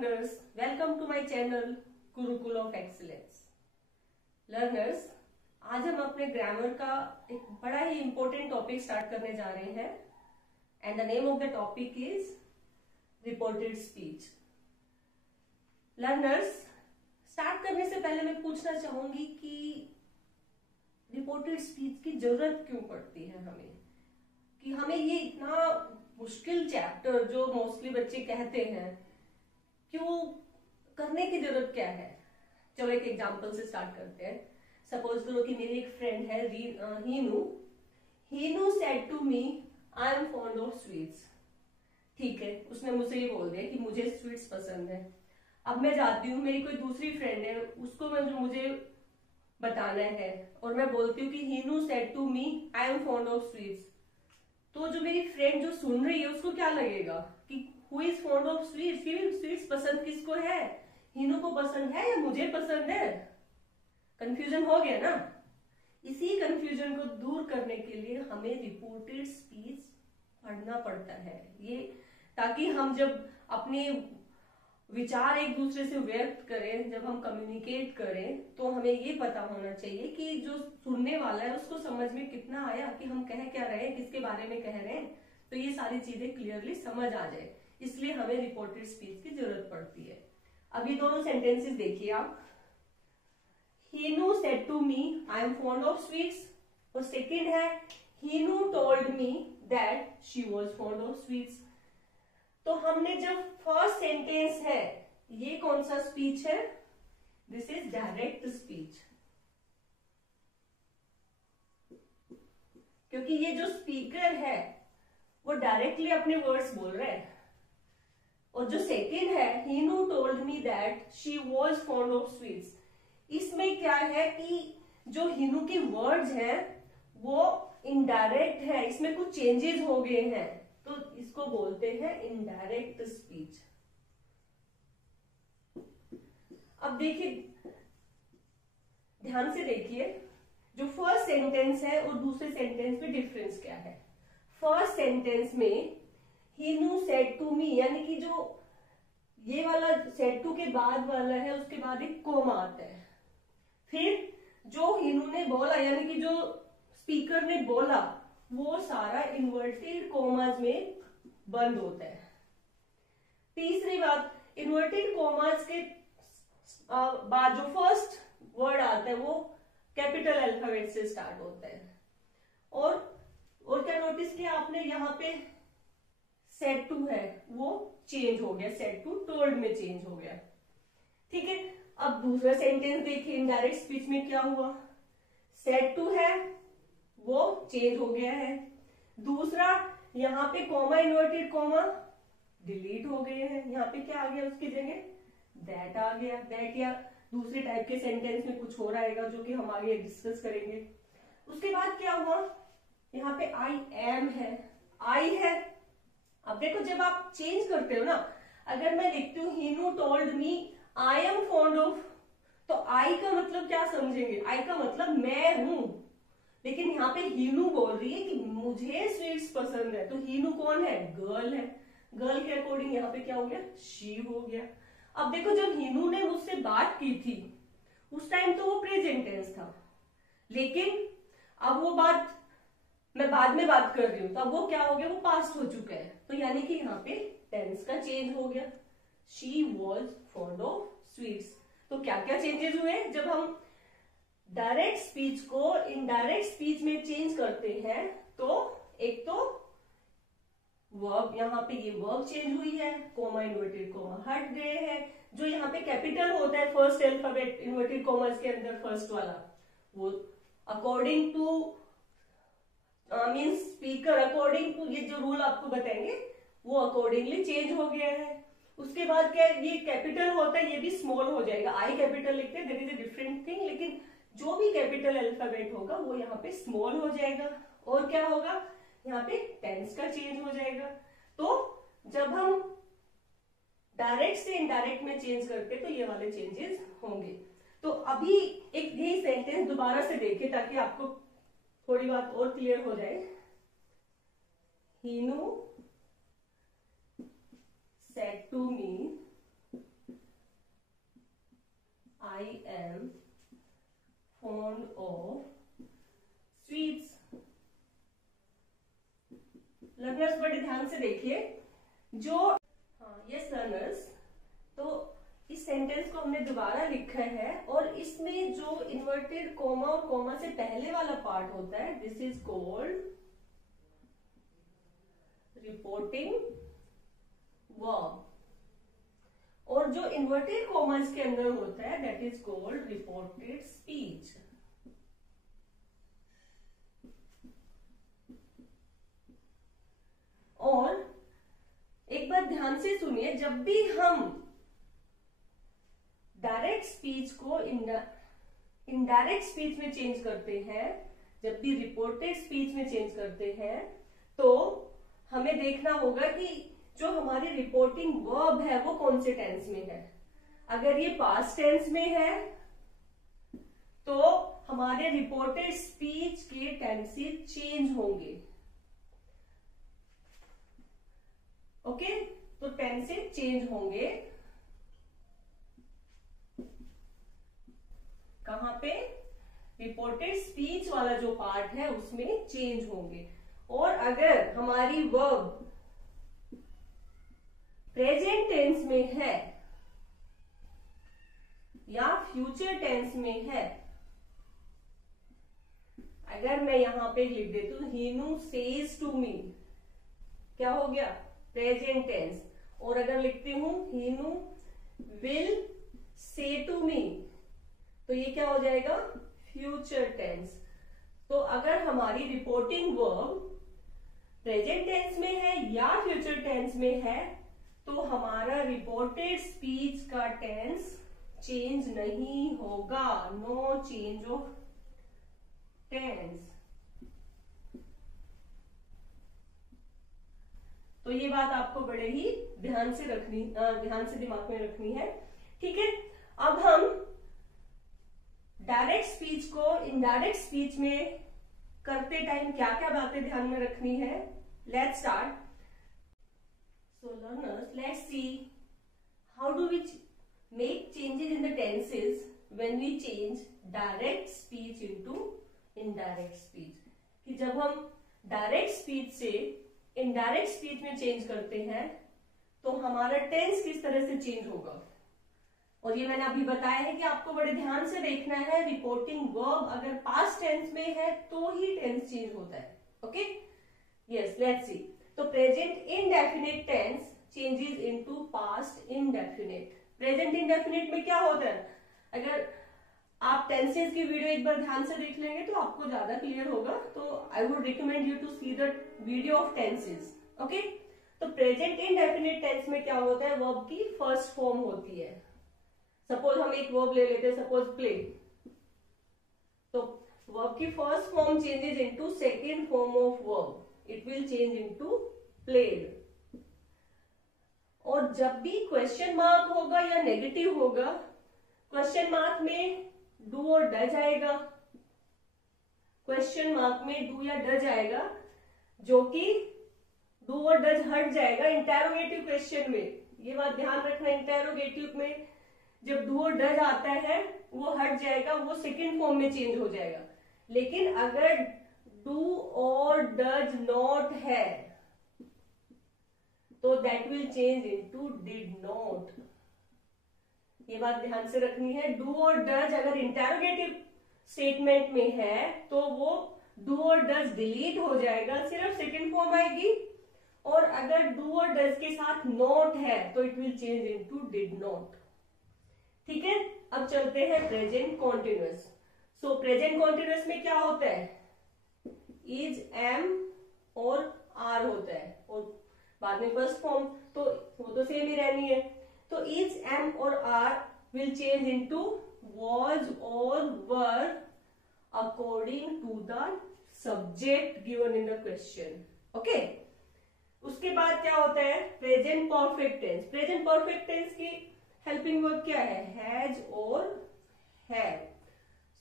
learners, welcome to my channel Gurukul of excellence. Learners, आज हम अपने ग्रामर का एक बड़ा ही इंपॉर्टेंट टॉपिक स्टार्ट करने जा रहे हैं and the name of the topic is reported speech. Learners, start करने से पहले मैं पूछना चाहूंगी कि रिपोर्टेड स्पीच की जरूरत क्यों पड़ती है हमें, कि हमें ये इतना मुश्किल चैप्टर जो मोस्टली बच्चे कहते हैं क्यों करने की जरूरत क्या है। चलो एक एग्जांपल से स्टार्ट करते हैं। सपोज करो कि मेरी एक फ्रेंड है Heenu said to me I am fond of sweets. ठीक है, उसने मुझसे ये बोल दिया कि मुझे स्वीट्स पसंद है। अब मैं जाती हूँ, मेरी कोई दूसरी फ्रेंड है, उसको मुझे बताना है और मैं बोलती हूँ कि Heenu said to me I am fond of sweets. तो जो मेरी फ्रेंड जो सुन रही है उसको क्या लगेगा कि who is fond of sweets, sweets पसंद किसको है, हीनू को पसंद है या मुझे पसंद है। कंफ्यूजन हो गया ना। इसी कंफ्यूजन को दूर करने के लिए हमें रिपोर्टेड स्पीच पढ़ना पड़ता है, ये ताकि हम जब अपने विचार एक दूसरे से व्यक्त करें, जब हम कम्युनिकेट करें, तो हमें ये पता होना चाहिए कि जो सुनने वाला है उसको समझ में कितना आया, कि हम कह क्या रहे हैं, किसके बारे में कह रहे हैं। तो ये सारी चीजें क्लियरली समझ आ जाए, इसलिए हमें रिपोर्टेड स्पीच की जरूरत पड़ती है। अभी दोनों सेंटेंसेस देखिए आप। Heenu said to me I am fond of sweets और सेकेंड है Heenu told me that she was fond of sweets. तो हमने जब फर्स्ट सेंटेंस है, ये कौन सा स्पीच है, दिस इज डायरेक्ट स्पीच, क्योंकि ये जो स्पीकर है वो डायरेक्टली अपने वर्ड्स बोल रहे हैं। और जो सेकेंड है Heenu told me that she was fond of sweets, इसमें क्या है कि जो हीनू के वर्ड्स हैं वो इनडायरेक्ट है, इसमें कुछ चेंजेस हो गए हैं, तो इसको बोलते हैं इनडायरेक्ट स्पीच। अब देखिए, ध्यान से देखिए, जो फर्स्ट सेंटेंस है और दूसरे सेंटेंस में डिफरेंस क्या है। फर्स्ट सेंटेंस में हीनू सेड टू मी, यानी कि जो ये वाला सेड टू के बाद वाला है उसके बाद एक कोमा आता है, फिर जो हीनू ने बोला यानी कि जो स्पीकर ने बोला वो सारा इन्वर्टेड कोमास में बंद होता है। तीसरी बात, इन्वर्टेड कोमास के बाद जो फर्स्ट वर्ड आता है वो कैपिटल अल्फाबेट से स्टार्ट होता है। और क्या नोटिस किया आपने, यहाँ पे सेड टू है वो चेंज हो गया, सेड टू टोल्ड में चेंज हो गया। ठीक है, अब दूसरा सेंटेंस देखिए, इनडायरेक्ट स्पीच में क्या हुआ, सेड टू है वो चेंज हो गया है। दूसरा, यहाँ पे कॉमा इन्वर्टेड कॉमा डिलीट हो गए हैं, यहाँ पे क्या आ गया उसकी जगह दैट आ गया। दैट या दूसरे टाइप के सेंटेंस में कुछ हो रहेगा जो कि हम आगे डिस्कस करेंगे। उसके बाद क्या हुआ, यहाँ पे आई एम है, आई है। अब देखो, जब आप चेंज करते हो ना, अगर मैं लिखती हूँ Heenu told me I am fond of, तो आई का मतलब क्या समझेंगे, आई का मतलब मैं हूं, लेकिन यहाँ पे हीनू बोल रही है कि मुझे स्वीट्स पसंद है, तो हीनू कौन है, गर्ल है। गर्ल के अकॉर्डिंग यहाँ पे क्या हो गया, शी हो गया। अब देखो, जब हीनू ने मुझसे बात की थी उस टाइम तो वो प्रेजेंट टेंस था, लेकिन अब वो बात मैं बाद में बात कर रही हूं, तो अब वो क्या हो गया, वो पास्ट हो चुका है, तो यानी कि यहाँ पे टेंस का चेंज हो गया। She was fond of sweets. तो क्या क्या चेंजेस हुए जब हम डायरेक्ट स्पीच को इनडायरेक्ट स्पीच में चेंज करते हैं। तो एक तो वर्ब, यहाँ पे ये वर्ब चेंज हुई है, कोमा इन्वर्टेड कोमा हट गए हैं, जो यहाँ पे कैपिटल होता है फर्स्ट अल्फाबेट इन्वर्टेड कोमास के अंदर फर्स्ट वाला, वो according to means speaker, according to ये जो रूल आपको बताएंगे वो अकॉर्डिंगली चेंज हो गया है। उसके बाद क्या, ये कैपिटल होता है, ये भी स्मॉल हो जाएगा। आई कैपिटल लिखते हैं, that is a different thing, लेकिन जो भी कैपिटल अल्फाबेट होगा वो यहाँ पे स्मॉल हो जाएगा। और क्या होगा, यहाँ पे टेंस का चेंज हो जाएगा। तो जब हम डायरेक्ट से इनडायरेक्ट में चेंज करते तो ये वाले चेंजेस होंगे। तो अभी एक यही सेंटेंस दोबारा से देखिए ताकि आपको थोड़ी बात और क्लियर हो जाए। हीनू said to me को हमने दोबारा लिखा है और इसमें जो इन्वर्टेड कोमा और कोमा से पहले वाला पार्ट होता है, this is called reporting verb, और जो इन्वर्टेड कोमास के अंदर होता है that is called reported speech. और एक बार ध्यान से सुनिए, जब भी हम डायरेक्ट स्पीच को इनडायरेक्ट स्पीच में चेंज करते हैं, जब भी रिपोर्टेड स्पीच में चेंज करते हैं, तो हमें देखना होगा कि जो हमारी रिपोर्टिंग वर्ब है वो कौन से टेंस में है। अगर ये पास्ट टेंस में है तो हमारे रिपोर्टेड स्पीच के टेंसेस चेंज होंगे। ओके, तो टेंसेस चेंज होंगे कहां पे? रिपोर्टेड स्पीच वाला जो पार्ट है उसमें चेंज होंगे। और अगर हमारी वर्ब प्रेजेंट टेंस में है या फ्यूचर टेंस में है, अगर मैं यहां पे लिख देती हूं हीनू सेज टू मी, क्या हो गया? Present tense. और अगर लिखती हूं हीनू विल से टू मी, तो ये क्या हो जाएगा? Future tense. तो अगर हमारी रिपोर्टिंग वर्ब प्रेजेंट टेंस में है या फ्यूचर टेंस में है तो हमारा रिपोर्टेड स्पीच का टेंस चेंज नहीं होगा। No change of tense. तो ये बात आपको बड़े ही ध्यान से दिमाग में रखनी है। ठीक है, अब हम डायरेक्ट स्पीच को इनडायरेक्ट स्पीच में करते टाइम क्या क्या बातें ध्यान में रखनी है। Let's start. So learners, let's see how do we make changes in the tenses when we change direct speech into indirect speech. कि जब हम डायरेक्ट स्पीच से इनडायरेक्ट स्पीच में चेंज करते हैं तो हमारा टेंस किस तरह से चेंज होगा। और ये मैंने अभी बताया है कि आपको बड़े ध्यान से देखना है, रिपोर्टिंग वर्ब अगर पास्ट टेंस में है तो ही टेंस चेंज होता है। Okay, yes, let's see. तो present indefinite tense changes into past indefinite. Present indefinite में क्या होता है? अगर आप टेंसेस की वीडियो एक बार ध्यान से देख लेंगे तो आपको ज्यादा क्लियर होगा। तो I would recommend you to see the video of tenses. Okay, तो प्रेजेंट इंडेफिनिट टेंस में क्या होता है? वर्ब की फर्स्ट फॉर्म होती है। सपोज हम एक वर्ब ले लेते हैं, सपोज प्ले, तो वर्ब की first form changes into second form of verb, it will change into played. और जब भी क्वेश्चन मार्क होगा या नेगेटिव होगा, क्वेश्चन मार्क में डू और डज आएगा, क्वेश्चन मार्क में डू या डज आएगा, जो कि डू और डज हट जाएगा इंटेरोगेटिव क्वेश्चन में। ये बात ध्यान रखना, इंटेरोगेटिव में जब डू और डज आता है वो हट जाएगा, वो सेकंड फॉर्म में चेंज हो जाएगा। लेकिन अगर डू और डज नॉट है तो that will change into did not. ये बात ध्यान से रखनी है। डू और डज अगर इंटेरोगेटिव स्टेटमेंट में है तो वो डू और डज डिलीट हो जाएगा, सिर्फ सेकंड फॉर्म आएगी। और अगर डू और डज के साथ नॉट है तो it will change into did not. ठीक है, अब चलते हैं प्रेजेंट कॉन्टिन्यूअस। सो प्रेजेंट कॉन्टिन्यूअस में क्या होता है? इज, एम और आर होता है, और बाद में फर्स्ट फॉर्म, तो वो तो सेम ही रहनी है। तो इज, एम और are will change into was और were according to the subject given in the question. Okay, उसके बाद क्या होता है? Present perfect tense. Present perfect tense की हेल्पिंग वर्ब क्या है? हैज और हैव।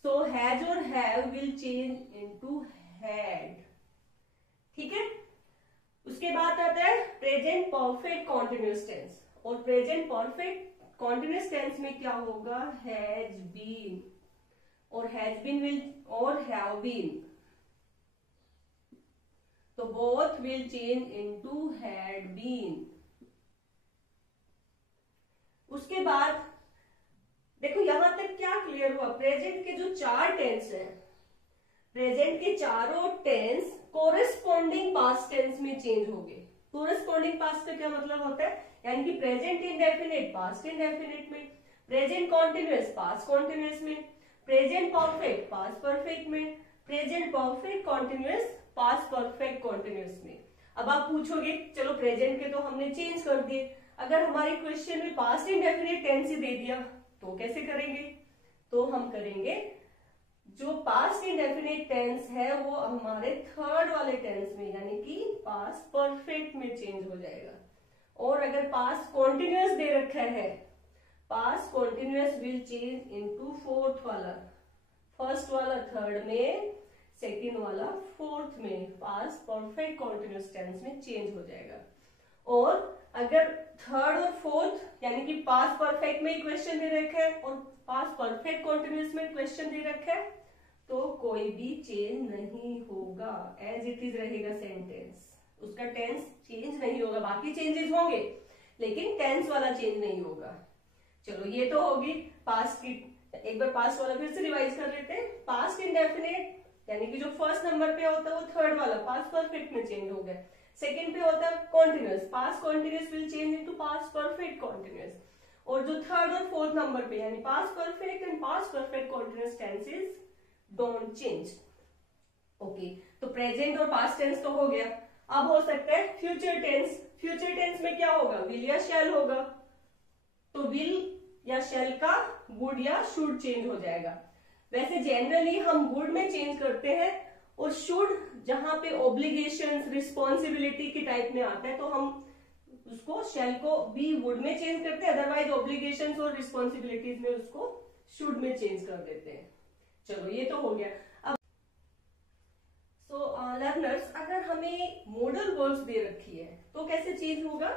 सो हैज और have will change into had. ठीक है, उसके बाद आता है प्रेजेंट परफेक्ट कॉन्टिन्यूअस टेंस। और प्रेजेंट परफेक्ट कॉन्टिन्यूअस टेंस में क्या होगा? हैज बीन और हैज बीन विल और हैव बीन, तो both will change into had been. उसके बाद क्लियर हुआ? प्रेजेंट के जो 4 टेंस है, प्रेजेंट के चारों टेंस कोरेस्पॉन्डिंग पास्ट टेंस में चेंज हो गए। कोरेस्पॉन्डिंग पास्ट का क्या मतलब होता है? यानी कि प्रेजेंट इंडेफिनिट पास्ट इंडेफिनिट में, प्रेजेंट कॉन्टिन्यूअस पास्ट कॉन्टिन्यूअस में, प्रेजेंट परफेक्ट पास्ट परफेक्ट में, present perfect continuous past perfect continuous में। अब आप पूछोगे चलो प्रेजेंट के तो हमने चेंज कर दिए, अगर हमारे क्वेश्चन में पास्ट इंडेफिनिट टेंस ही दे दिया तो कैसे करेंगे? तो हम करेंगे जो पास्ट इंडेफिनिट टेंस है वो हमारे थर्ड वाले टेंस में यानी कि पास्ट परफेक्ट में चेंज हो जाएगा। और अगर पास्ट कॉन्टिन्यूअस दे रखा है, past continuous will change into fourth वाला, फर्स्ट वाला थर्ड में, सेकेंड वाला फोर्थ में, पास्ट परफेक्ट कॉन्टिन्यूअस टेंस में चेंज हो जाएगा। और अगर थर्ड और फोर्थ यानी कि पास्ट परफेक्ट में क्वेश्चन दे रखा है और पास्ट परफेक्ट कॉन्टिन्यूअस में क्वेश्चन दे रखा है तो कोई भी चेंज नहीं होगा, एज इट इज रहेगा सेंटेंस, उसका टेंस चेंज नहीं होगा। बाकी चेंजेस होंगे लेकिन टेंस वाला चेंज नहीं होगा। चलो ये तो होगी पास्ट की। एक बार पास्ट वाला फिर से रिवाइज कर लेते हैं। पास्ट इंडेफिनिट यानी कि जो फर्स्ट नंबर पे होता है वो थर्ड वाला पास्ट परफेक्ट में चेंज हो गया। सेकेंड पे होता है continuous, past continuous will change into past perfect continuous. और जो थर्ड और फोर्थ नंबर पे यानी past perfect and past perfect continuous tenses don't change. Okay, तो प्रेजेंट और पास्ट टेंस तो हो गया। अब हो सकता है फ्यूचर टेंस। फ्यूचर टेंस में क्या होगा? विल या शैल होगा। तो विल या शैल का वुड या शुड चेंज हो जाएगा। वैसे जनरली हम वुड में चेंज करते हैं और शुड जहां पे ऑब्लिगेशंस रिस्पॉन्सिबिलिटी की टाइप में आता है तो हम उसको शैल को बी वुड में चेंज करते हैं, अदरवाइज ऑब्लिगेशंस और रिस्पॉन्सिबिलिटीज में उसको शुड में चेंज कर देते हैं। चलो ये तो हो गया। अब लर्नर्स, अगर हमें मॉडल वर्ब्स दे रखी है तो कैसे चेंज होगा?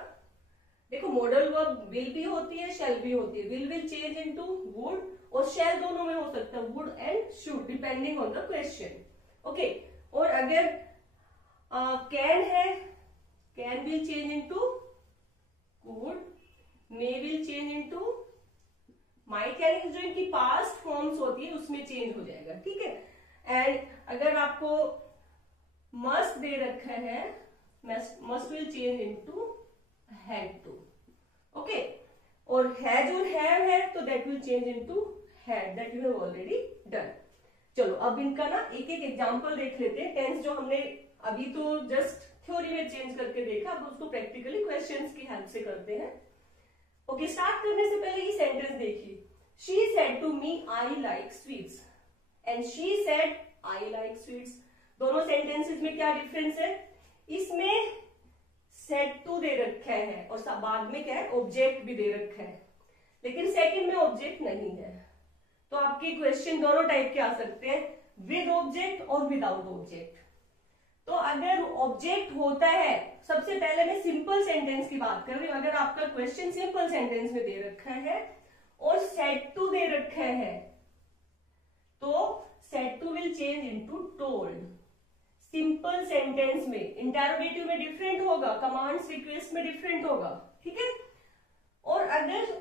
देखो मॉडल वर्ब विल भी होती है, शैल भी होती है। विल चेंज इनटू वुड और शैल दोनों में हो सकता है, would and should depending on the question. Okay, और अगर कैन है, can will change into could, may will change into might, यानी कि जो इनकी पास्ट फॉर्म्स होती है उसमें चेंज हो जाएगा। ठीक है। एंड अगर आपको मस्ट दे रखा है, must will change into had to. Okay, और हैज और हैव है तो that will change into had, that you have already done. चलो अब इनका ना एक एक एग्जांपल देख लेते हैं। टेंस जो हमने अभी तो जस्ट थ्योरी में चेंज करके देखा, अब उसको प्रैक्टिकली क्वेश्चंस की हेल्प से करते हैं। ओके, स्टार्ट करने से पहले ये सेंटेंस देखिए। She said to me, I like sweets. And she said, I like sweets. दोनों सेंटेंसेस में क्या डिफरेंस है? इसमें said to दे रखा है और बाद में क्या है? ऑब्जेक्ट भी दे रखा है, लेकिन सेकंड में ऑब्जेक्ट नहीं है। तो आपके क्वेश्चन दोनों टाइप के आ सकते हैं, विद ऑब्जेक्ट और विदाउट ऑब्जेक्ट। तो अगर ऑब्जेक्ट होता है, सबसे पहले मैं सिंपल सेंटेंस की बात कर रही हूं। अगर आपका क्वेश्चन सिंपल सेंटेंस में दे रखा है और सेड टू दे रखा है तो said to will change into told. Simple sentence में, इंटरोगेटिव में डिफरेंट होगा, कमांड्स रिक्वेस्ट में डिफरेंट होगा। ठीक है। और अगर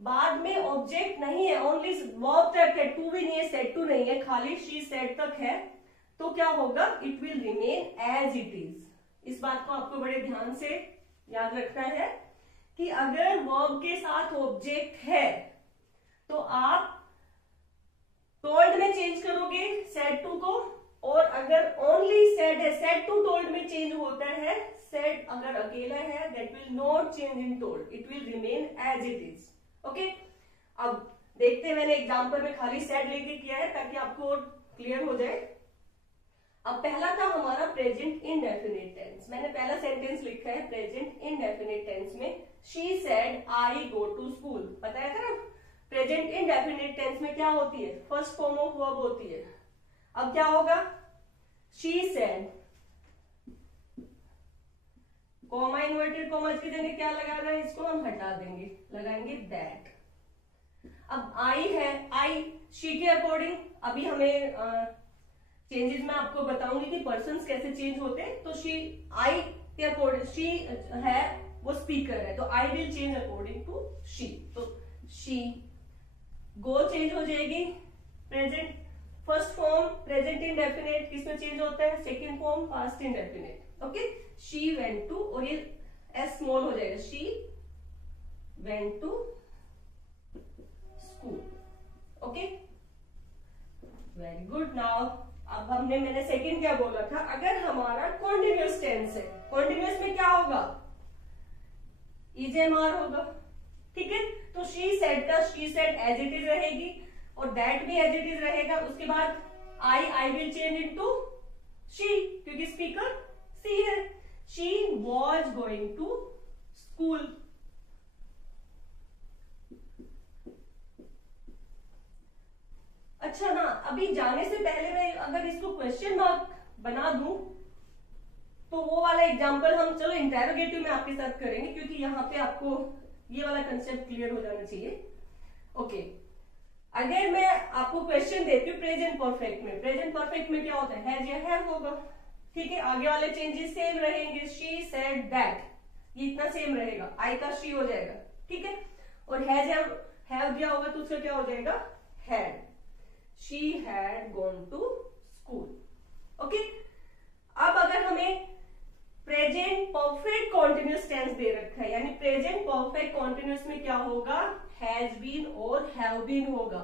बाद में ऑब्जेक्ट नहीं है, ओनली वर्ब तक है, टू भी नहीं है, सेड टू नहीं है, खाली शी सेड तक है, तो क्या होगा? It will remain as it is. इस बात को आपको बड़े ध्यान से याद रखना है कि अगर वर्ब के साथ ऑब्जेक्ट है तो आप टोल्ड में चेंज करोगे सेड टू को, और अगर ओनली सेड है, सेड टू टोल्ड में चेंज होता है। सेड अगर अकेला है that will not change in told, it will remain as it is. Okay, अब देखते हैं, मैंने एग्जांपल में खाली सेड लेके किया है ताकि आपको क्लियर हो जाए। अब पहला था हमारा प्रेजेंट इंडेफिनिट टेंस। मैंने पहला सेंटेंस लिखा है प्रेजेंट इंडेफिनिट टेंस में, she said I go to school. बताया था ना, प्रेजेंट इंडेफिनिट टेंस में क्या होती है? फर्स्ट फॉर्म ऑफ वर्ब होती है। अब क्या होगा? She said, comma inverted comma की जगह क्या लगाना है? इसको हम हटा देंगे, लगाएंगे दैट। अब आई है, आई शी के अकॉर्डिंग अभी हमें चेंजेस मैं आपको बताऊंगी कि पर्सन्स कैसे चेंज होते हैं। तो शी, आई के अकॉर्डिंग, शी है वो स्पीकर है तो I will change according to she. तो शी गो चेंज हो जाएगी, present first form present indefinite किसमें चेंज होता है, second form past indefinite. Okay, she went to, और ये एस स्मॉल हो जाएगा, she went to school. Okay, very good. Now अब मैंने सेकंड क्या बोला था, अगर हमारा कॉन्टिन्यूअस टेंस है, कॉन्टिन्यूअस में क्या होगा, ईजेएमआर होगा। ठीक है, तो शी सेड का she said as it is रहेगी, और दैट भी एज इट इज रहेगा। उसके बाद I will change into she, क्योंकि स्पीकर सी है। She was going to school. अच्छा हाँ, अभी जाने से पहले मैं अगर इसको क्वेश्चन मार्क बना दूं तो वो वाला एग्जांपल हम चलो इंटेरोगेटिव में आपके साथ करेंगे, क्योंकि यहाँ पे आपको ये वाला कंसेप्ट क्लियर हो जाना चाहिए। ओके, अगर मैं आपको क्वेश्चन देती हूँ प्रेजेंट परफेक्ट में, प्रेजेंट परफेक्ट में क्या होता है, हैज या हैव होगा। ठीक है, आगे वाले चेंजेस सेम रहेंगे, शी सेड दैट, ये इतना सेम रहेगा, आई का शी हो जाएगा। ठीक है, और हैज या हैव दिया होगा तो उसका क्या हो जाएगा, had. She had gone to school. Okay, अब अगर हमें प्रेजेंट परफेक्ट कॉन्टिन्यूअस टेंस दे रखा है, यानी प्रेजेंट परफेक्ट कॉन्टिन्यूअस में क्या होगा, हैज बीन और हैव बीन होगा।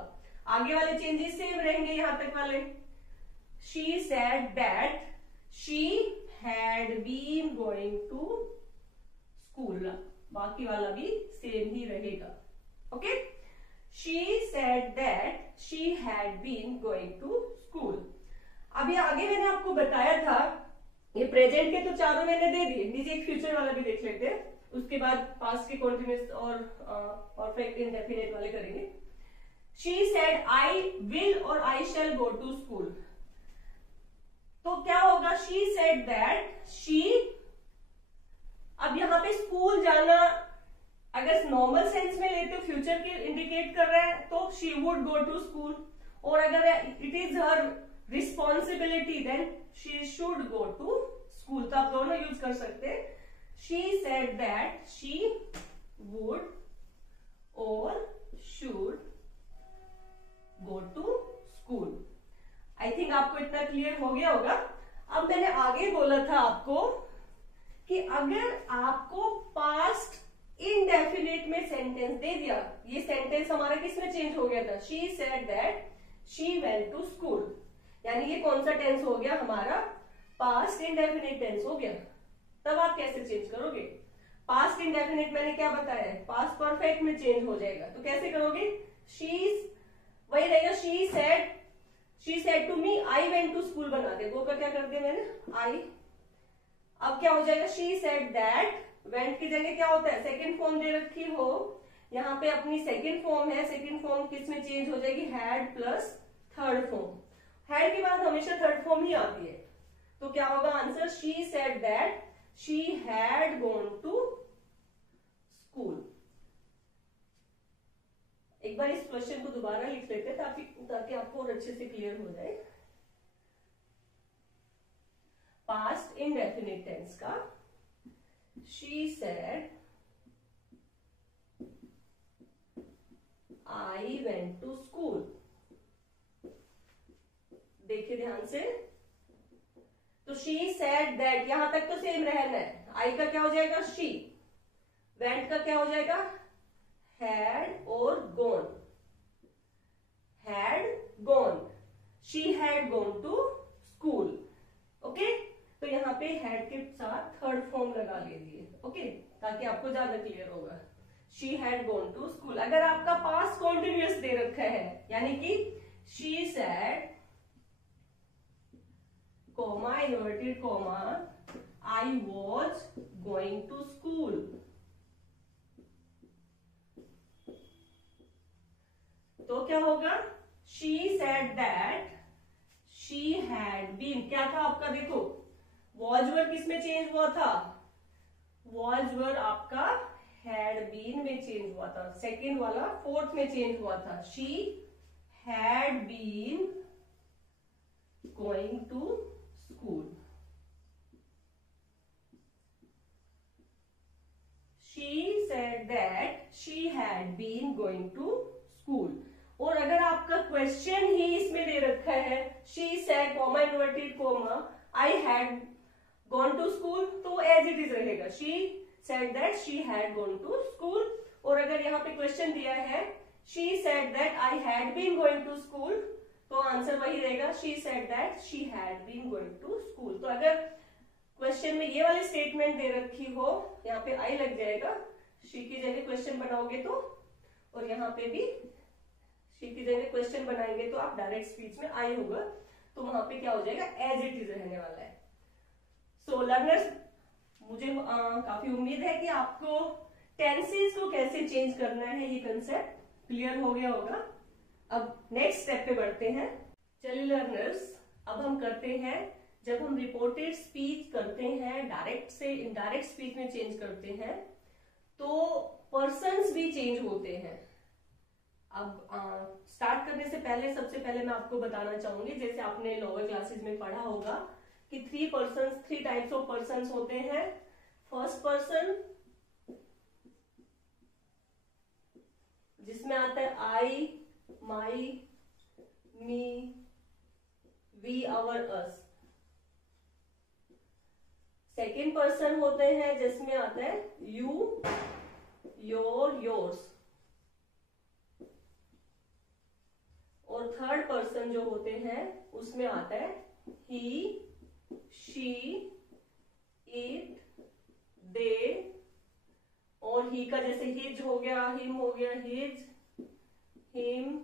आगे वाले चेंजेस सेम रहेंगे, यहां तक वाले, she said that she had been going to school, बाकी वाला भी सेम ही रहेगा। Okay, she said that she had been going to school. अभी आगे मैंने आपको बताया था, ये प्रेजेंट के तो चारों मैंने दे दिए, नीचे एक फ्यूचर वाला भी देख लेते हैं, उसके बाद पास्ट के कॉन्टिन्यूअस और परफेक्ट इंडेफिनिट वाले करेंगे। शी सेड आई विल और आई शैल गो टू स्कूल, तो क्या होगा, शी सेड दैट शी, अब यहां पे स्कूल जाना अगर नॉर्मल सेंस में लेते हो फ्यूचर के इंडिकेट कर रहा है तो she would go to school, और अगर it is her responsibility then she should go to school, तो आप दोनों यूज कर सकते हैं। She said that she would और should go to school. I think आपको इतना क्लियर हो गया होगा। अब मैंने आगे बोला था आपको कि अगर आपको पास्ट इनडेफिनिट में सेंटेंस दे दिया, ये सेंटेंस हमारा किसमें चेंज हो गया था, she said that she went to school, यानी ये कौन सा टेंस हो गया हमारा, पास्ट इनडेफिनिट टेंस हो गया। तब आप कैसे चेंज करोगे, पास्ट इनडेफिनिट मैंने क्या बताया है, पास्ट परफेक्ट में चेंज हो जाएगा, तो कैसे करोगे, शी वही रहेगा, she said to me I went to school बना दे, वो का क्या कर दिया मैंने, आई। अब क्या हो जाएगा, शी सेड दैट, वेंट की जगह क्या होता है, सेकंड फॉर्म दे रखी हो, यहाँ पे अपनी सेकंड फॉर्म है, सेकंड फॉर्म किस में चेंज हो जाएगी, had plus third form. Had के बाद हमेशा थर्ड फॉर्म ही आती है, तो क्या होगा answer, she said that she had gone to school. एक बार इस क्वेश्चन को दोबारा लिख लेते हैं ताकि आपको और अच्छे से क्लियर हो जाए। पास्ट इंडेफिनिट टेंस का, she said I went to school, देखिए ध्यान से, तो शी सेड दैट यहां तक तो सेम रहना है, आई का क्या हो जाएगा, शी, वेंट का क्या हो जाएगा, हैड और gone, had gone, she had gone to school. Okay, तो यहाँ पे हैड के साथ थर्ड फॉर्म लगा लीजिए, ओके, ताकि आपको ज्यादा क्लियर होगा। She had gone to school. अगर आपका पास्ट कॉन्टिन्यूअस दे रखा है, यानी कि she said comma inverted comma I was going to school, तो क्या होगा, she said that she had been, क्या था आपका, देखो वॉज वर किस में चेंज हुआ था, वॉज वर आपका हैड बीन में चेंज हुआ था, सेकेंड वाला फोर्थ में चेंज हुआ था, she had been going to school, she said that she had been going to school. और अगर आपका क्वेश्चन ही इसमें दे रखा है she said comma inverted comma I had gone to school, तो एज इट इज रहेगा she said that she had gone to school. और अगर यहाँ पे क्वेश्चन दिया है she said that I had been going to school, तो answer वही रहेगा she said that she had been going to school. तो अगर क्वेश्चन में ये वाली स्टेटमेंट दे रखी हो, यहाँ पे आई लग जाएगा, शी की जगह क्वेश्चन बनाओगे तो, और यहाँ पे भी शी की जगह क्वेश्चन बनाएंगे तो आप डायरेक्ट स्पीच में आई होगा, तो वहां पे क्या हो जाएगा, एज इट इज रहने वाला है। सो लर्नर्स, मुझे काफी उम्मीद है कि आपको टेंसेस को कैसे चेंज करना है ये कंसेप्ट क्लियर हो गया होगा। अब नेक्स्ट स्टेप पे बढ़ते हैं। चलिए लर्नर्स, अब हम करते हैं, जब हम रिपोर्टेड स्पीच करते हैं डायरेक्ट से इनडायरेक्ट स्पीच में चेंज करते हैं तो पर्सन्स भी चेंज होते हैं। अब स्टार्ट करने से पहले सबसे पहले मैं आपको बताना चाहूंगी, जैसे आपने लोअर क्लासेस में पढ़ा होगा कि थ्री टाइप्स ऑफ पर्सन्स होते हैं। फर्स्ट पर्सन जिसमें आता है I, my, me, we, our, us. Second person होते हैं जिसमें आता है यू, योर, योर्स। और थर्ड पर्सन जो होते हैं उसमें आता है ही, शी, इट, दे, और ही का जैसे हिज हो गया, हिम हो गया, हिज, हिम,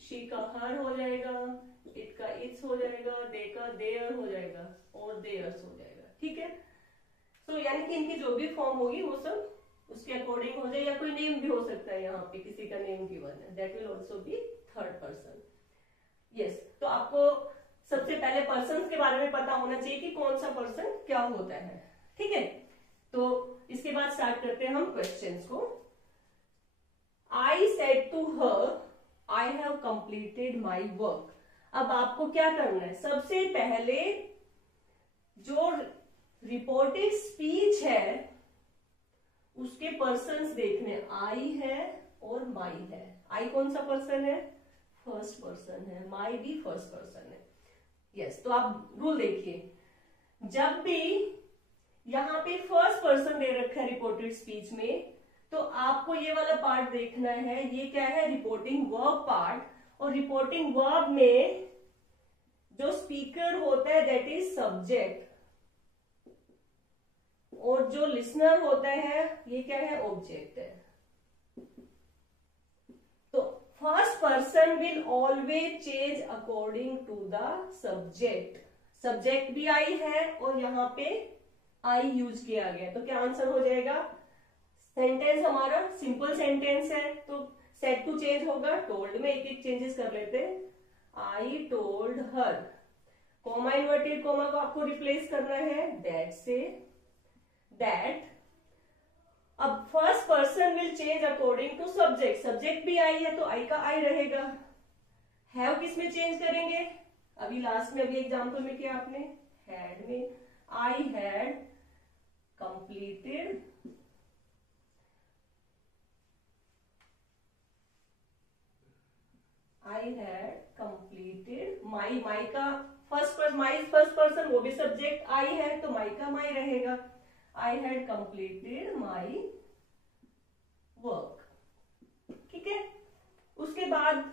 शी का हर हो जाएगा, इट का इट्स हो जाएगा, दे का देयर हो जाएगा, और देयर्स हो जाएगा। ठीक है, तो यानी कि इनकी जो भी फॉर्म होगी वो सब उसके अकॉर्डिंग हो जाए, या कोई नेम भी हो सकता है, यहाँ पे किसी का नेम गिवन है, that will also be third person. Yes, तो आपको सबसे पहले पर्सन के बारे में पता होना चाहिए कि कौन सा पर्सन क्या होता है। ठीक है, तो इसके बाद स्टार्ट करते हैं हम क्वेश्चंस को। I said to her I have completed my work. अब आपको क्या करना है, सबसे पहले जो रिपोर्टेड स्पीच है उसके पर्सन्स देखने, आई है और माई है। आई कौन सा पर्सन है, फर्स्ट पर्सन है, माई भी फर्स्ट पर्सन है। यस, तो आप रूल देखिए, जब भी यहां पे फर्स्ट पर्सन दे रखा है रिपोर्टेड स्पीच में, तो आपको ये वाला पार्ट देखना है, ये क्या है, रिपोर्टिंग वर्ब पार्ट। और रिपोर्टिंग वर्ब में जो स्पीकर होता है दैट इज सब्जेक्ट, और जो लिसनर होता है ये क्या है, ऑब्जेक्ट है। तो first person will always change according to the subject. Subject भी आई है और यहाँ पे आई यूज किया गया, तो क्या आंसर हो जाएगा, सेंटेंस हमारा सिंपल सेंटेंस है, तो सेड टू चेंज होगा टोल्ड में, एक एक चेंजेस कर लेते हैं। I told her, comma inverted comma को आपको रिप्लेस करना है दैट से, दैट। अब first person will change according to subject, subject भी आई है तो आई का आई रहेगा। हैव किस में चेंज करेंगे, अभी लास्ट में अभी एग्जांपल में किया आपने, हैड में, आई हैड कंप्लीटेड माई, माई का माई फर्स्ट पर्सन, वो भी सब्जेक्ट आई है तो माई का माई रहेगा। I had completed my work. ठीक है, उसके बाद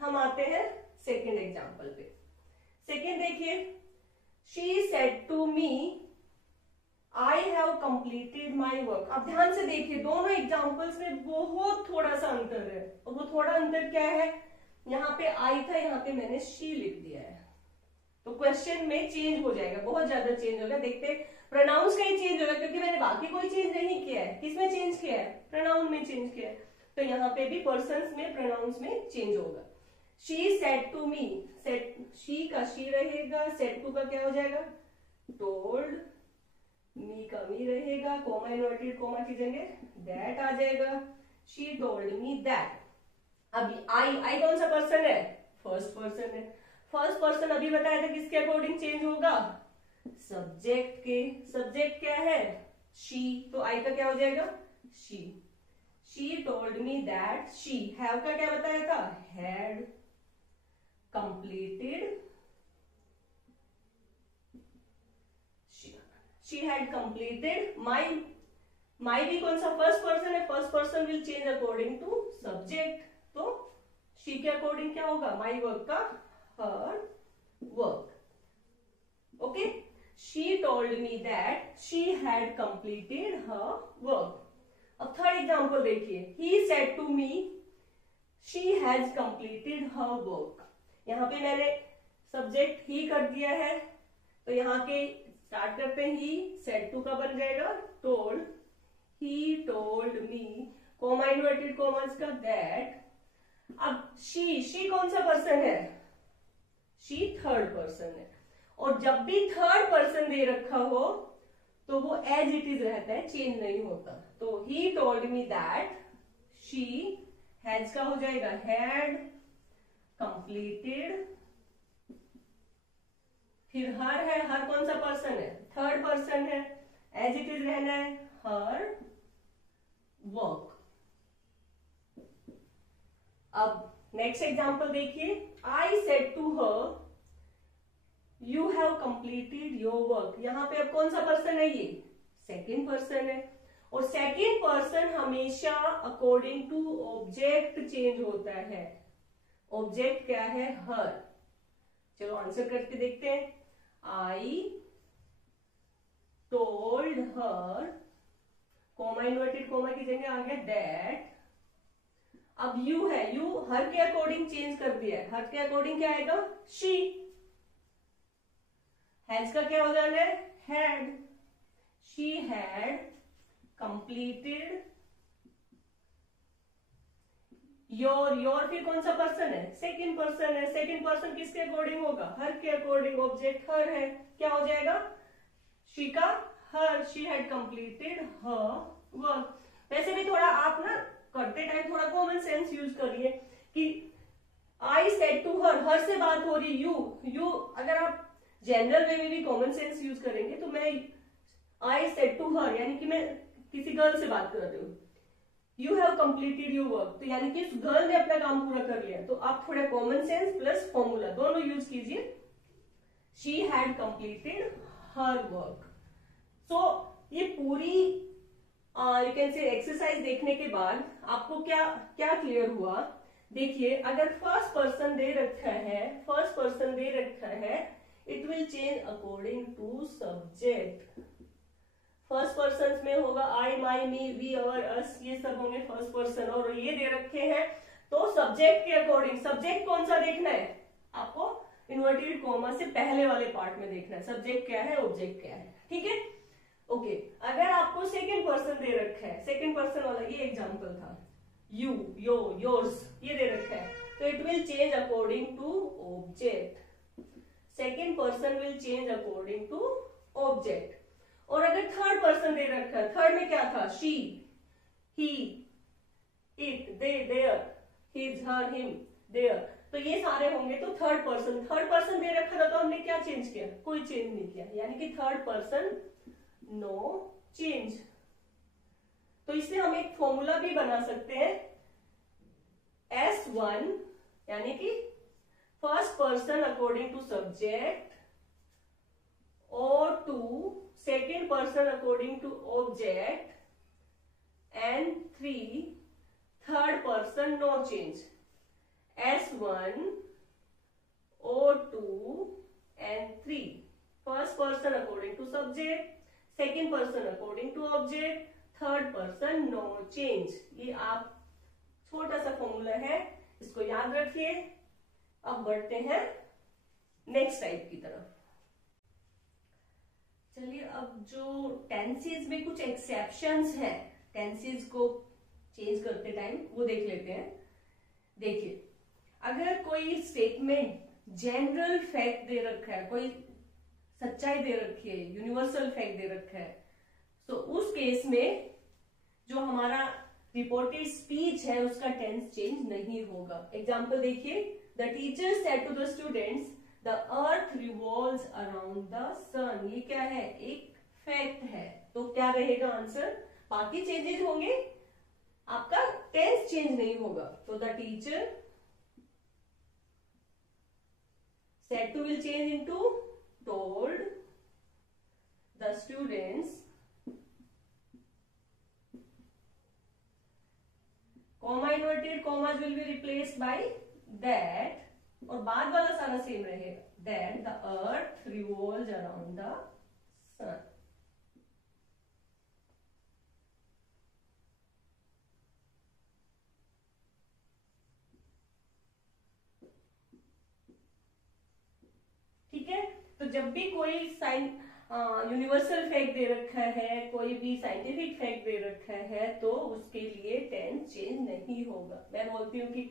हम आते हैं सेकेंड एग्जाम्पल पे। सेकेंड देखिए, she said to me I have completed my work. अब ध्यान से देखिए, दोनों एग्जाम्पल्स में बहुत थोड़ा सा अंतर है, और वो थोड़ा अंतर क्या है, यहाँ पे आई था, यहाँ पे मैंने शी लिख दिया है, तो क्वेश्चन में चेंज हो जाएगा, बहुत ज्यादा चेंज होगा। देखते प्रोनाउंस का ही चेंज होगा, क्योंकि मैंने बाकी कोई चेंज नहीं किया है। किसमें चेंज किया है, प्रोनाउन में चेंज किया है, तो यहाँ पे भी पर्सन्स में प्रोनाउंस में चेंज होगा। She said to me, said she का शी रहेगा, सेड टू का क्या हो जाएगा, टोल्ड, मी का मी रहेगा, कॉमा इन्वर्टेड कॉमा की जगह दैट आ जाएगा, शी टोल्ड मी दैट। अभी आई कौन सा पर्सन है, फर्स्ट पर्सन है। फर्स्ट पर्सन अभी बताया था किसके अकॉर्डिंग चेंज होगा, सब्जेक्ट के। सब्जेक्ट क्या है, शी, तो आई का क्या हो जाएगा, she. she told me that she have का क्या बताया था, had completed, she had completed my भी कौन सा फर्स्ट पर्सन है, first person will change according to subject, तो she के अकॉर्डिंग क्या होगा, my वर्क का her work. Okay, she told me that she had completed her work. अब थर्ड एग्जाम्पल देखिए, he said to me she has completed her work. यहाँ पे मैंने सब्जेक्ट ही कर दिया है, तो यहाँ के स्टार्ट करते हैं, he said to का बन जाएगा told, he told me, comma inverted commas का that. अब she कौन सा पर्सन है, she थर्ड पर्सन है, और जब भी थर्ड पर्सन दे रखा हो तो वो एज इट इज रहता है, चेंज नहीं होता. तो he told me that she has का हो जाएगा had completed, फिर हर है, हर कौन सा पर्सन है, थर्ड पर्सन है, एज इट इज रहना है her work. अब नेक्स्ट एग्जाम्पल देखिए, I said to her you have completed your work. यहां पे अब कौन सा पर्सन है, ये सेकेंड पर्सन है, और सेकेंड पर्सन हमेशा अकॉर्डिंग टू ऑब्जेक्ट चेंज होता है. ऑब्जेक्ट क्या है, हर. चलो आंसर करके देखते हैं. I told her, comma inverted comma की जगह आ गया that. अब यू है, यू हर के अकॉर्डिंग चेंज कर दिया है, हर के अकॉर्डिंग क्या आएगा, she. हैज का क्या हो जाना है, had. she had completed your फिर कौन सा पर्सन है, सेकेंड पर्सन है. सेकेंड पर्सन किसके अकॉर्डिंग होगा, हर के अकॉर्डिंग, ऑब्जेक्ट हर है, क्या हो जाएगा, she का her. she had completed her work. वैसे भी थोड़ा आप ना करते टाइम थोड़ा कॉमन सेंस यूज करिए कि I said to her, हर से बात हो रही, you अगर आप जनरल वे में भी कॉमन सेंस यूज करेंगे तो मैं I said to her यानी कि मैं किसी गर्ल से बात कर रही हूँ. You have completed your work, तो यानी कि उस गर्ल ने अपना काम पूरा कर लिया. तो आप थोड़ा कॉमन सेंस प्लस फॉर्मूला दोनों यूज कीजिए. She had completed her work. So ये पूरी यू कैन से एक्सरसाइज देखने के बाद आपको क्या क्या क्लियर हुआ. देखिए, अगर फर्स्ट पर्सन दे रखा है, it will change according to subject. First person में होगा आई, माई, मी, वी, अवर, अस, ये सब होंगे फर्स्ट पर्सन, और ये दे रखे हैं तो सब्जेक्ट के अकॉर्डिंग. सब्जेक्ट कौन सा देखना है आपको, इन्वर्टेड कॉमा से पहले वाले पार्ट में देखना है, सब्जेक्ट क्या है, ऑब्जेक्ट क्या है. ठीक है, ओके. अगर आपको सेकेंड पर्सन दे रखा है, सेकेंड पर्सन वाला ये एग्जांपल था, यू, योर्स, ये दे रखा है, तो it will change according to object. Second person will change according to object. और अगर थर्ड पर्सन दे रखा है, थर्ड में क्या था, she, he, it, they, their, his, her, him, their, तो ये सारे होंगे. तो थर्ड पर्सन दे रखा था तो हमने क्या चेंज किया, कोई चेंज नहीं किया, यानी कि थर्ड पर्सन नो चेंज. तो इससे हम एक फॉर्मूला भी बना सकते हैं, S1 यानी कि first person according to subject, O2 second person according to object, and 3 third person no change. S1 O2 and 3 first person according to subject, second person according to object, third person no change. ये आप छोटा सा formula है, इसको याद रखिए. अब बढ़ते हैं नेक्स्ट टाइप की तरफ. चलिए, अब जो टेंसेस में कुछ एक्सेप्शंस हैं, टेंसेस को चेंज करते टाइम, वो देख लेते हैं. देखिए, अगर कोई स्टेटमेंट जनरल फैक्ट दे रखा है, कोई सच्चाई दे रखी है, यूनिवर्सल फैक्ट दे रखा है, तो उस केस में जो हमारा रिपोर्टेड स्पीच है उसका टेंस चेंज नहीं होगा. एग्जाम्पल देखिए, the teacher said to the students the earth revolves around the sun. ये क्या है, एक फैक्ट है, तो क्या रहेगा आंसर. बाकी चेंजेस होंगे आपका टेंस चेंज नहीं होगा। तो the teacher said to will change into told, the students, comma inverted commas will be replaced by that, और बाद वाला सारा सेम रहेगा, that the earth revolves around the sun। ठीक है, तो जब भी कोई यूनिवर्सल फैक्ट दे रखा है, कोई भी साइंटिफिक फैक्ट दे रखा है, तो उसके लिए टेंस चेंज नहीं होगा। मैं बोलती हूँ कि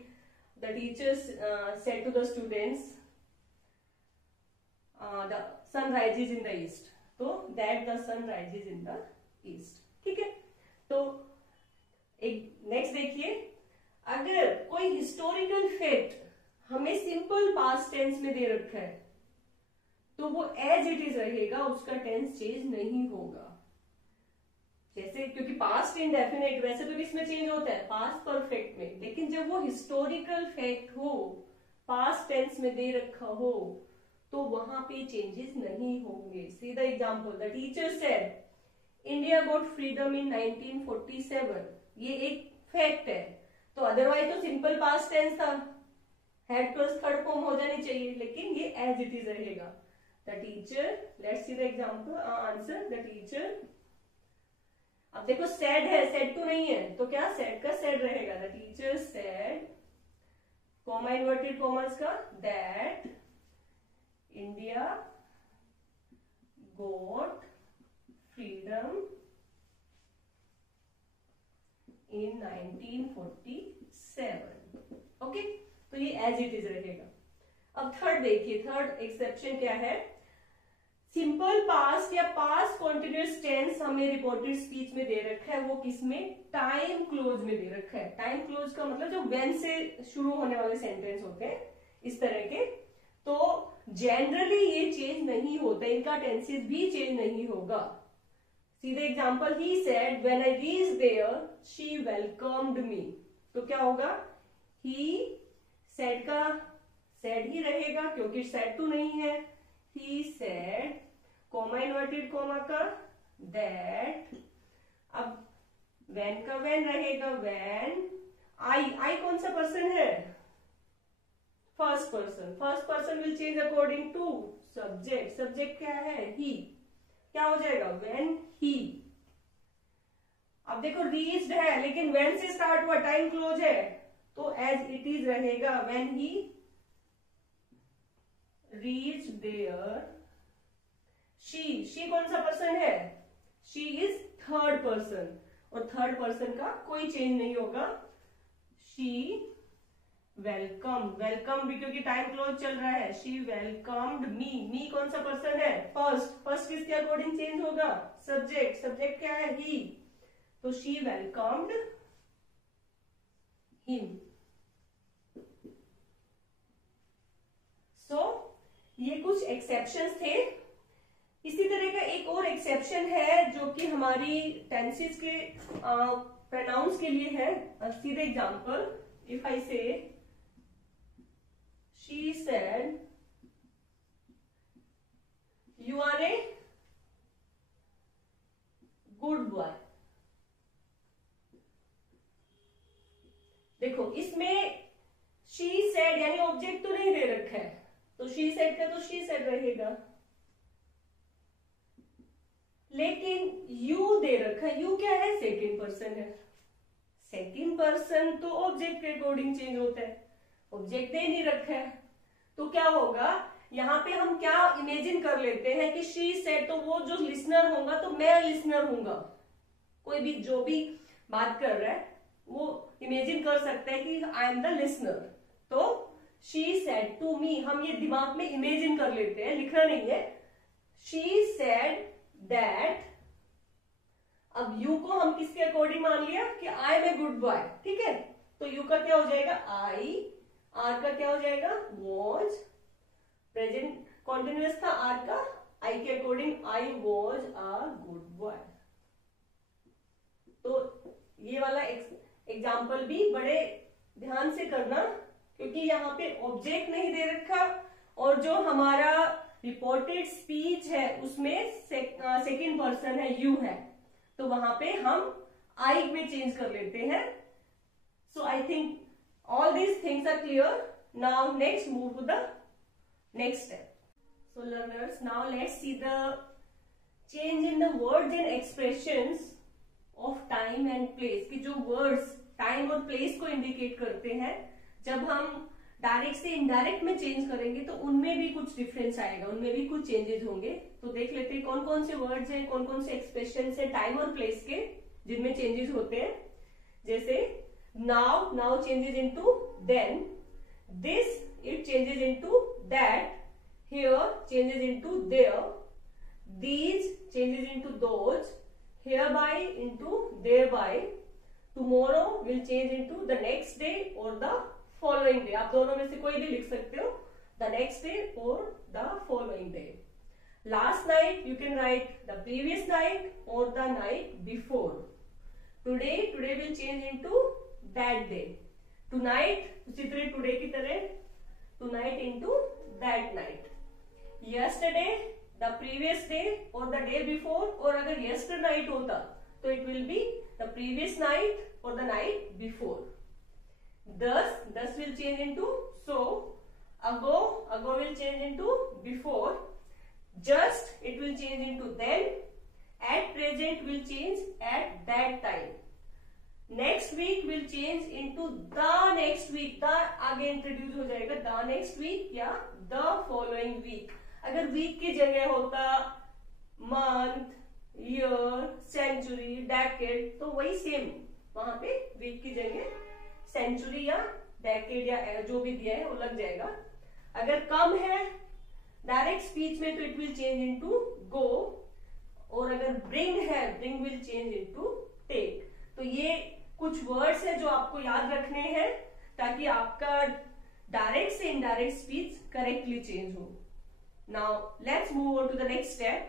the teachers said to the students the sun rises in the east, तो that the sun rises in the east. ठीक है, तो एक नेक्स्ट देखिए, अगर कोई हिस्टोरिकल फैक्ट हमें सिंपल पास्ट टेंस में दे रखा है तो वो एज इट इज रहेगा, उसका टेंस चेंज नहीं होगा। जैसे क्योंकि पास्ट इंडेफिनिट वैसे तो भी इसमें चेंज होता है पास्ट परफेक्ट में, लेकिन जब वो हिस्टोरिकल फैक्ट हो, पास्ट टेंस में दे रखा हो, तो वहां पे चेंजेस नहीं होंगे। सीधा example, the teacher said India got freedom इन 1947, ये एक फैक्ट है, तो अदरवाइज तो सिंपल पास्ट टेंस था, हेड प्लस थर्ड फॉर्म हो जानी चाहिए, लेकिन ये एज इट इज रहेगा। The teacher, let's see the example, answer, the teacher, अब देखो said है, said to नहीं है, तो क्या said का said रहेगा, the teacher said, comma inverted commas का, that India got freedom in 1947। Okay, तो ये एज इट इज रहेगा। अब थर्ड देखिए, थर्ड एक्सेप्शन क्या है, सिंपल पास्ट या पास्ट कॉन्टिन्यूअस टेंस हमें रिपोर्टेड स्पीच में दे रखा है, वो किसमें, टाइम क्लोज में दे रखा है। टाइम क्लोज का मतलब जो व्हेन से शुरू होने वाले सेंटेंस होते हैं इस तरह के, तो जनरली ये चेंज नहीं होता, इनका टेंसेस भी चेंज नहीं होगा। सीधे example, he said when I reached there she welcomed me, तो क्या होगा, ही सेड का सेड ही रहेगा क्योंकि सेड टू नहीं है, he said, comma inverted comma का that, अब when का when रहेगा when, I कौन सा पर्सन है, first person, first person will change according to subject, subject क्या है, he, क्या हो जाएगा when he। अब देखो रीच्ड है लेकिन when से स्टार्ट हुआ, टाइम क्लोज है, तो एज इट इज रहेगा when he reach there, she कौन सा पर्सन है, she is थर्ड पर्सन, और थर्ड पर्सन का कोई चेंज नहीं होगा, she welcomed, वेलकम भी क्योंकि टाइम क्लोज चल रहा है, she welcomed me, me कौन सा पर्सन है, फर्स्ट, फर्स्ट किसके अकॉर्डिंग चेंज होगा, सब्जेक्ट, सब्जेक्ट क्या है, he, तो she welcomed him। so ये कुछ एक्सेप्शंस थे। इसी तरह का एक और एक्सेप्शन है जो कि हमारी टेंसेस के प्रोनाउंस के लिए है। सीधे example, if I say she said you are a good boy, देखो इसमें शी सेड यानी ऑब्जेक्ट तो नहीं दे रखा है, तो शी सेड का तो शी सेड रहेगा, लेकिन यू दे रखा है, यू क्या है, सेकंड पर्सन है, सेकंड पर्सन तो ऑब्जेक्ट के अकॉर्डिंग चेंज होता है, ऑब्जेक्ट दे नहीं रखा है, तो क्या होगा, यहाँ पे हम क्या इमेजिन कर लेते हैं कि शी सेड, तो वो जो लिसनर होगा तो मैं लिसनर हूंगा, कोई भी जो भी बात कर रहा है वो इमेजिन कर सकता है कि आई एम द लिसनर, तो शी सेड टू मी, हम ये दिमाग में इमेजिन कर लेते हैं, लिखना नहीं है, शी सेड दैट, अब यू को हम किसके अकॉर्डिंग मान लिया कि I am a good boy, ठीक है, तो यू का क्या हो जाएगा, आई, आर का क्या हो जाएगा, वॉज, प्रेजेंट कॉन्टिन्यूअस था, आर का आई के according, I was a good boy. तो ये वाला एग्जाम्पल भी बड़े ध्यान से करना, क्योंकि यहाँ पे ऑब्जेक्ट नहीं दे रखा और जो हमारा रिपोर्टेड स्पीच है उसमें सेकंड पर्सन है, यू है, तो वहां पे हम आई में चेंज कर लेते हैं. So I think all these things are clear. Now next move to the next step. So learners, now let's see the change in the words and expressions of time and place. कि जो words time और place को indicate करते हैं, जब हम direct से indirect में चेंज करेंगे तो उनमें भी कुछ डिफरेंस आएगा, उनमें भी कुछ चेंजेस होंगे. तो देख लेते हैं कौन कौन से वर्ड्स हैं, कौन कौन से एक्सप्रेशन है टाइम और प्लेस के जिनमें चेंजेस होते हैं. जैसे now, now changes into then, this it changes into that, here changes into there, these changes into those, hereby into thereby, tomorrow will change into the next day or the following day. आप दोनों में से कोई भी लिख सकते हो, the next day or the following day. Last night you can write the previous night or the night before. Today, today will change into that day. Tonight उसी तरह today की तरह tonight into that night. Yesterday, the previous day or the day before, और अगर yesterday night होता तो it will be the previous night or the night before. Thus, thus will change into so. Ago, ago will change into before. Just, it will change into then. At present will change at that time. Next week will change into the next week. The आगे introduce हो जाएगा the next week या the following week. अगर week की जगह होता month, year, century, decade, तो वही सेम वहां पे वीक की जगह सेंचुरी या डेकेड या जो भी दिया है वो लग जाएगा. अगर कम है डायरेक्ट स्पीच में तो it will change into go, और अगर ब्रिंग है bring will change into take. तो ये कुछ वर्ड्स है जो आपको याद रखने हैं ताकि आपका डायरेक्ट से इनडायरेक्ट स्पीच करेक्टली चेंज हो. Now let's move on to the next step.